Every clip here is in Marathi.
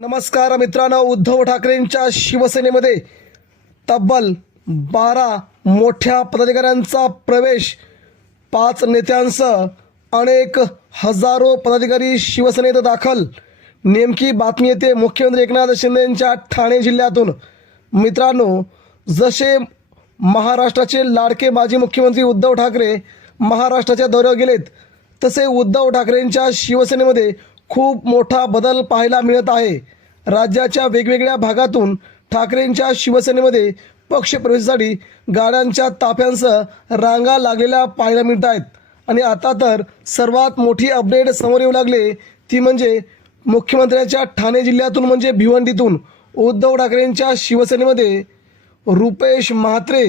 नमस्कार मित्रांनो उद्धव ठाकरेंच्या शिवसेनेमध्ये तब्बल बारा मोठ्या पदाधिकाऱ्यांचा प्रवेश. पाच नेत्यांसह अनेक हजारो पदाधिकारी शिवसेनेत दाखल. नेमकी बातमी येते मुख्यमंत्री एकनाथ शिंदे यांच्या ठाणे जिल्ह्यातून. मित्रांनो जसे महाराष्ट्राचे लाडके माजी मुख्यमंत्री उद्धव ठाकरे महाराष्ट्राच्या दौऱ्यावर गेलेत तसे उद्धव ठाकरेंच्या शिवसेनेमध्ये खूप मोठा बदल पाहायला मिळत आहे. राज्याच्या वेगवेगळ्या भागातून ठाकरेंच्या शिवसेनेमध्ये पक्षप्रवेशासाठी गाड्यांच्या ताफ्यांसह रांगा लागलेल्या पाहायला मिळत आहेत आणि आता तर सर्वात मोठी अपडेट समोर येऊ लागले ती म्हणजे मुख्यमंत्र्यांच्या ठाणे जिल्ह्यातून म्हणजे भिवंडीतून उद्धव ठाकरेंच्या शिवसेनेमध्ये रुपेश म्हात्रे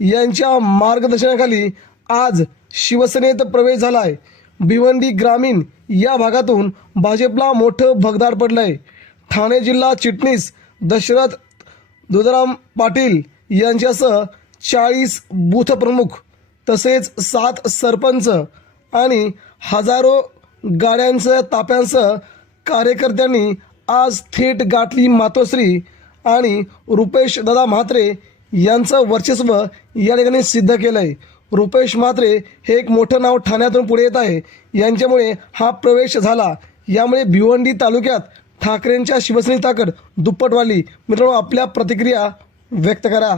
यांच्या मार्गदर्शनाखाली आज शिवसेनेत प्रवेश झाला आहे भिवंडी ग्रामीण या भागातून भाजपला मोठं भगदाड पडलं आहे ठाणे जिल्हा चिटणीस दशरथ दुधराम पाटील यांच्यासह चाळीस बूथ प्रमुख तसेच सात सरपंच आणि हजारो गाड्यांसह ताप्यांसह कार्यकर्त्यांनी आज थेट गाठली मातोश्री आणि रुपेश दादा म्हात्रे यांचं वर्चस्व या ठिकाणी सिद्ध केलं आहे रुपेश म्हात्रे हे एक मोठं नाव ठाण्यातून पुढे येत आहे. यांच्यामुळे हा प्रवेश झाला. यामुळे भिवंडी तालुक्यात ठाकरेंच्या शिवसेनेची ताकद दुप्पट वाढली. मित्रांनो आपल्या प्रतिक्रिया व्यक्त करा.